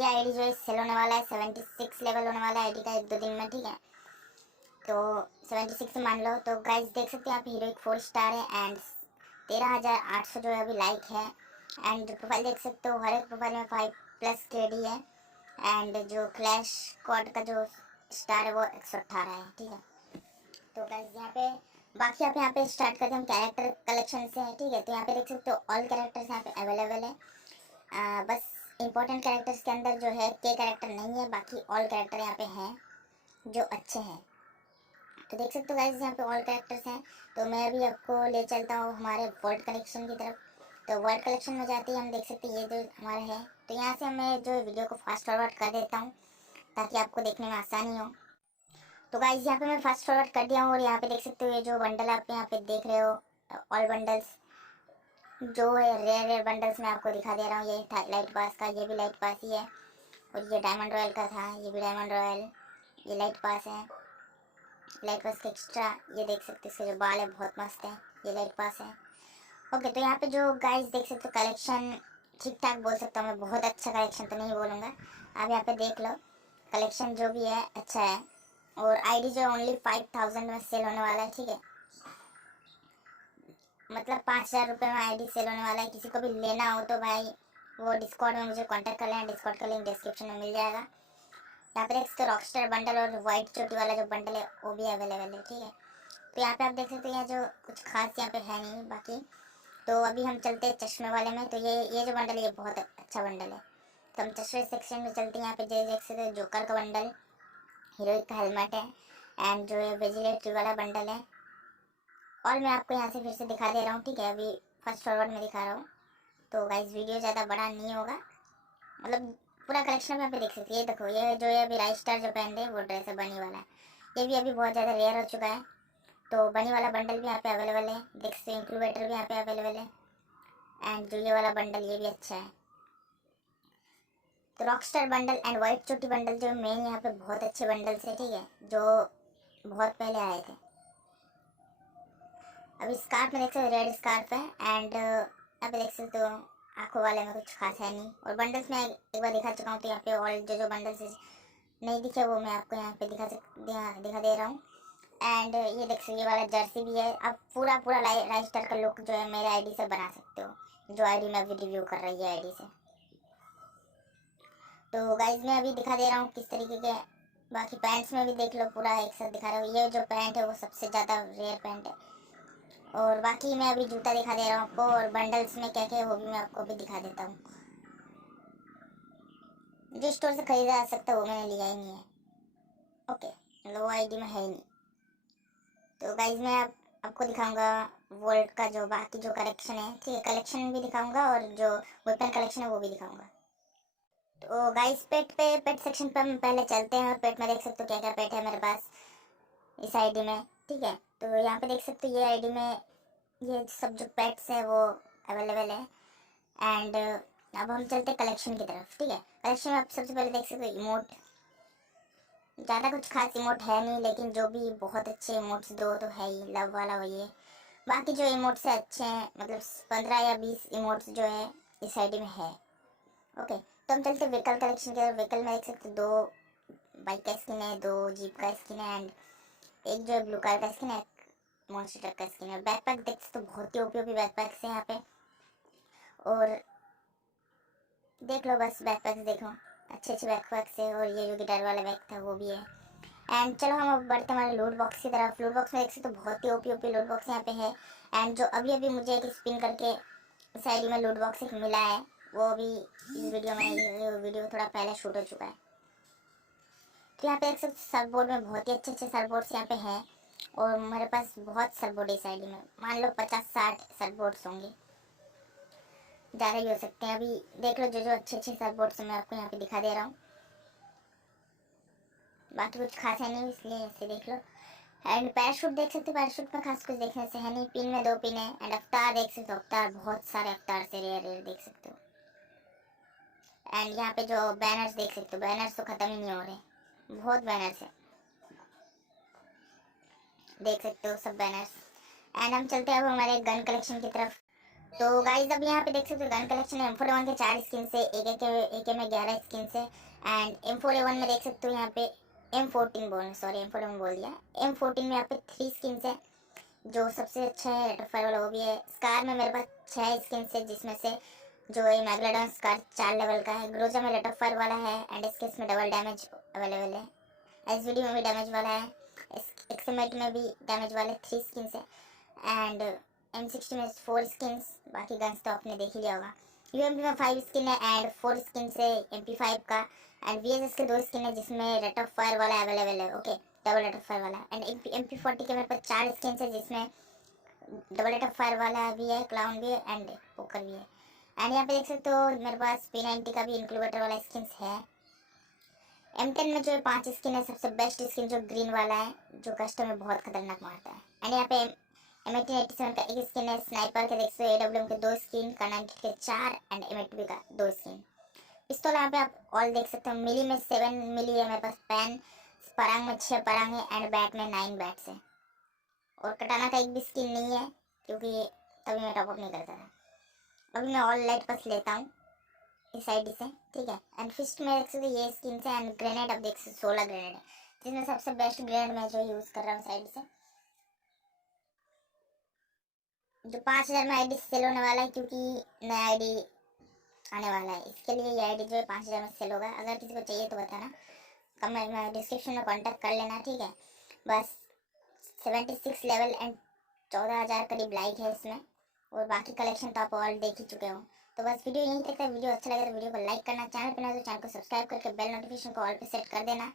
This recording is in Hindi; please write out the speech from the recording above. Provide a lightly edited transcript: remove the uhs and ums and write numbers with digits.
ये आईडी जो है सेल होने वाला है, 76 लेवल होने वाला है आईडी का 1-2 दिन में, ठीक है। तो 76 मान लो। तो गाइस देख सकते हैं आप, हीरोइक 4 स्टार है एंड 13,800 जो है अभी लाइक है। एंड प्रोफाइल देख सकते हो, हर एक प्रोफाइल में 5+ KD है। एंड जो क्लैश स्क्वाड का जो स्टार है वो 118 है, ठीक है। तो गाइस यहाँ पे बाकी आप यहाँ पे स्टार्ट करते हैं हम कैरेक्टर कलेक्शन से, ठीक है। तो यहाँ पे देख सकते हो ऑल कैरेक्टर्स यहाँ पे अवेलेबल है। बस इंपॉर्टेंट कैरेक्टर्स के अंदर जो है के कैरेक्टर नहीं है, बाकी ऑल कैरेक्टर यहाँ पे हैं जो अच्छे हैं। तो देख सकते हो गाइस यहाँ पे ऑल कैरेक्टर्स हैं। तो मैं अभी आपको ले चलता हूँ हमारे वर्ल्ड कलेक्शन की तरफ। तो वर्ल्ड कलेक्शन में जाते ही हम देख सकते हैं ये जो हमारा है। तो यहाँ से मैं जो वीडियो को फास्ट फॉरवर्ड कर देता हूँ ताकि आपको देखने में आसानी हो। तो गाइस यहाँ पे मैं फास्ट फॉरवर्ड कर दिया हूँ और यहाँ पे देख सकते हो ये जो बंडल आप यहाँ पे देख रहे हो, ऑल बंडल्स जो है रेयर बंडल्स मैं आपको दिखा दे रहा हूँ। ये था लाइट पास का, ये भी लाइट पास ही है। और ये डायमंड रॉयल का था, ये भी डायमंड रॉयल, ये लाइट पास है। लाइट पास का एक्स्ट्रा ये देख सकते हो, इसके जो बाल है बहुत मस्त है, ये लाइट पास है। ओके, तो यहाँ पे जो गाइस देख सकते हो कलेक्शन ठीक ठाक बोल सकता हूँ मैं, बहुत अच्छा कलेक्शन तो नहीं बोलूँगा। आप यहाँ पे देख लो कलेक्शन जो भी है अच्छा है। और आईडी जो ओनली 5000 में सेल होने वाला है, ठीक है। मतलब 5000 रुपये में आईडी सेल होने वाला है। किसी को भी लेना हो तो भाई वो डिस्कॉर्ड में मुझे कांटेक्ट कर लेना, डिस्कॉर्ड का लिंक डिस्क्रिप्शन में मिल जाएगा। यहाँ पे देख सकते हो रॉकस्टार बंडल और वाइट चोटी वाला जो बंडल है वो भी अवेलेबल है, ठीक है। तो यहाँ पे आप देख सकते हो यहाँ जो कुछ खास यहाँ पे है नहीं बाकी। तो अभी हम चलते हैं चश्मे वाले में। तो ये जो बंडल है ये बहुत अच्छा बंडल है। तो हम चश्मे सेक्शन में चलते हैं। यहाँ पे देख सकते हो जोकर का बंडल, हीरोइक का हेलमेट है एंड जो है विजिलेटरी वाला बंडल है। और मैं आपको यहाँ से फिर से दिखा दे रहा हूँ, ठीक है। अभी फर्स्ट फॉरवर्ड में दिखा रहा हूँ। तो गाइस वीडियो ज़्यादा बड़ा नहीं होगा, मतलब पूरा कलेक्शन में यहाँ पे देख सकते हैं। ये देखो ये जो है अभी राइट स्टार जो पहन रहे हैं वो ड्रेस है बनी वाला है। ये भी अभी बहुत ज़्यादा रेयर हो चुका है। तो बनी वाला बंडल भी यहाँ पे अवेलेबल है, देख सकते हैं। इंक्यूबेटर भी यहाँ पे अवेलेबल है एंड जो ये वाला बंडल ये भी अच्छा है। तो रॉकस्टार बंडल एंड वाइट चोटी बंडल जो मेन यहाँ पे बहुत अच्छे बंडल्स है, ठीक है, जो बहुत पहले आए थे। अभी स्कार्फ में देख सकते हो रेड स्कार्फ है एंड यहाँ पे देख सकते हो आंखों वाले में कुछ खास है नहीं। और बंडल्स में एक बार दिखा चुका हूँ। तो यहाँ पे और जो बंडल्स नहीं दिखे वो मैं आपको यहाँ पे दिखा दे रहा हूँ। एंड ये देख सकते ये वाला जर्सी भी है। आप पूरा राइट स्टार का लुक जो है मेरे आईडी से बना सकते हो, जो आईडी में अभी रिव्यू कर रही है आईडी से। तो गाइज मैं अभी दिखा दे रहा हूँ किस तरीके के। बाकी पैंट्स में भी देख लो पूरा एक साथ दिखा रहा हूँ। ये जो पैंट है वो सबसे ज़्यादा रेयर पैंट है। और बाकी मैं अभी जूता दिखा दे रहा हूँ आपको, और बंडल्स में क्या क्या है वो भी मैं आपको अभी दिखा देता हूँ। जो स्टोर से खरीदा जा सकता है वो मैंने लिया ही नहीं है। ओके, लो आईडी में है ही नहीं। तो गाइज मैं आपको दिखाऊंगा वर्ल्ड का जो बाकी जो कलेक्शन है, ठीक है। कलेक्शन भी दिखाऊंगा और जो वेपन कलेक्शन है वो भी दिखाऊंगा। तो गाइज पेट सेक्शन पर हम पहले चलते हैं। और पेट में देख सकते हो क्या क्या पेट है मेरे पास इस आईडी में, ठीक है। तो यहाँ पे देख सकते हो ये आईडी में ये सब जो पेट्स है वो अवेलेबल है। एंड अब हम चलते हैं कलेक्शन की तरफ, ठीक है। कलेक्शन में आप सबसे पहले देख सकते हो इमोट। ज़्यादा कुछ खास इमोट है नहीं, लेकिन जो भी बहुत अच्छे इमोट्स दो तो है ही, लव वाला हो ये। बाकी जो इमोट्स है अच्छे हैं, मतलब 15 या 20 इमोट्स जो है इस आईडी में है। ओके, तो हम चलते हैं व्हीकल कलेक्शन की तरफ। व्हीकल में देख सकते हो 2 बाइक का स्किन है, 2 जीप का स्किन है एंड एक जो है ब्लू कलर का स्किन है, मॉन्स्टर ट्रक का स्किन है। बैकपैक देख सकते हो बहुत ही ओपी बैकपैक्स है यहाँ पे। और देख लो बस बैकपैक्स देखो, अच्छे बैकपैक्स है। और ये जो गिटार वाला बैग था वो भी है। एंड चलो हम अब बढ़ते हमारे लूट बॉक्स की तरफ। लूट बॉक्स में देख सकते हो बहुत ही ओपी लूट बॉक्स यहाँ पे है। एंड जो अभी मुझे एक स्पिन करके साइड में लूट बॉक्स एक मिला है, वो अभी इस वीडियो में, ये वीडियो थोड़ा पहले शूट हो चुका है। तो यहाँ पे देख सकते सर्फबोर्ड में बहुत ही अच्छे सर्फबोर्ड्स यहाँ पे हैं। और मेरे पास बहुत सर्फबोर्ड है इस आईडी में, मान लो 50-60 सर्फबोर्ड्स होंगे, ज़्यादा ही हो सकते हैं। अभी देख लो जो अच्छे सर्फबोर्ड्स मैं आपको यहाँ पे दिखा दे रहा हूँ। बाकी कुछ खास है नहीं इसलिए ऐसे देख लो। एंड पैराशूट देख सकते हो, पैराशूट में खास कुछ देखने से है नहीं। पिन में 2 पिन है। एंड अवतार देख सकते हो, अवतार बहुत सारे अवतार से रेयर देख सकते हो। एंड यहाँ पे जो बैनर्स देख सकते हो, बैनर्स तो ख़त्म ही नहीं हो रहे, बहुत बैनर्स है, देख सकते हो सब बैनर्स। एंड हम चलते हैं अब हमारे गन कलेक्शन की तरफ। तो गाइस अब यहाँ पे देख सकते हो गन कलेक्शन है। M4A1 के 4 स्किन से, AK में 11 स्किन से, एंड M4A1 में देख सकते हो यहाँ पे M14 बोल दिया। M14 में यहाँ पे 3 स्किन है। जो सबसे अच्छा है रेट ऑफ फायर वाला वो भी है। स्कार में मेरे पास 6 स्किन है, जिसमें से जो ये मैग्नाडॉन स्कार 4 लेवल का है। ग्रोजा में रेट ऑफ फायर वाला है, एंड इसके इसमें डबल डैमेज अवेलेबल है। SVD में भी डैमेज वाला है, एक्समेट में भी डैमेज वाले 3 स्किन है, एंड M60 में 4 स्किन। बाकी गन्स तो आपने देख ही लिया होगा। UMP में 5 स्किन है एंड 4 स्किन है MP5 का, एंड VSS के 2 स्किन है जिसमें रेट ऑफ फायर वाला अवेलेबल है। Okay, double rate of fire वाला। एंड MP40 के मेरे पास 4 स्किन है जिसमें डबल रेट ऑफ फायर वाला भी है, क्लाउन भी है, एंड पोकर भी है। एंड यहाँ पे देख सकते हो मेरे पास P90 का भी इंक्लूबेटर वाला स्किन है। M10 में जो 5 स्किन है, सबसे बेस्ट स्किन जो ग्रीन वाला है, जो कस्टम में बहुत खतरनाक मारता है। एंड यहाँ पे M1887 का 1 स्किन है। स्नाइपर के देख सकते हो AWM के 2 स्किन, K90 के 4, एंड M82 का 2 स्किन। पिस्तौल यहाँ पे आप ऑल देख सकते हो। मिली में 7 मिली है मेरे पास पैन, परांग में 6 परांग है, एंड बैट में 9 बैट्स है। और कटाना का एक भी स्किन नहीं है क्योंकि तभी मैं टॉपअप नहीं करता था। अभी मैं ऑल लाइट पास लेता हूँ इस आईडी से, ठीक है। एंड फिस्ट में देख सकते हो ये स्किन से, एंड ग्रेनेड अब देख सकते 16 ग्रेनेड है, जिसमें सबसे बेस्ट ग्रेनेड मैं जो यूज़ कर रहा हूँ इस आईडी से, जो 5000 में आईडी सेल होने वाला है क्योंकि नया आईडी आने वाला है। इसके लिए ये आईडी जो है 5000 में सेल होगा। अगर किसी को चाहिए तो बताना, कमेंट में डिस्क्रिप्शन में कांटेक्ट कर लेना, ठीक है। बस 76 लेवल एंड 14000 करीब लाइक है इसमें, और बाकी कलेक्शन तो आप ऑल देख ही चुके हो। तो बस वीडियो यहीं तक था। वीडियो अच्छा लगे तो वीडियो को लाइक करना, चैनल पर ना तो चैनल को सब्सक्राइब करके बेल नोटिफिकेशन को ऑल पे सेट कर देना।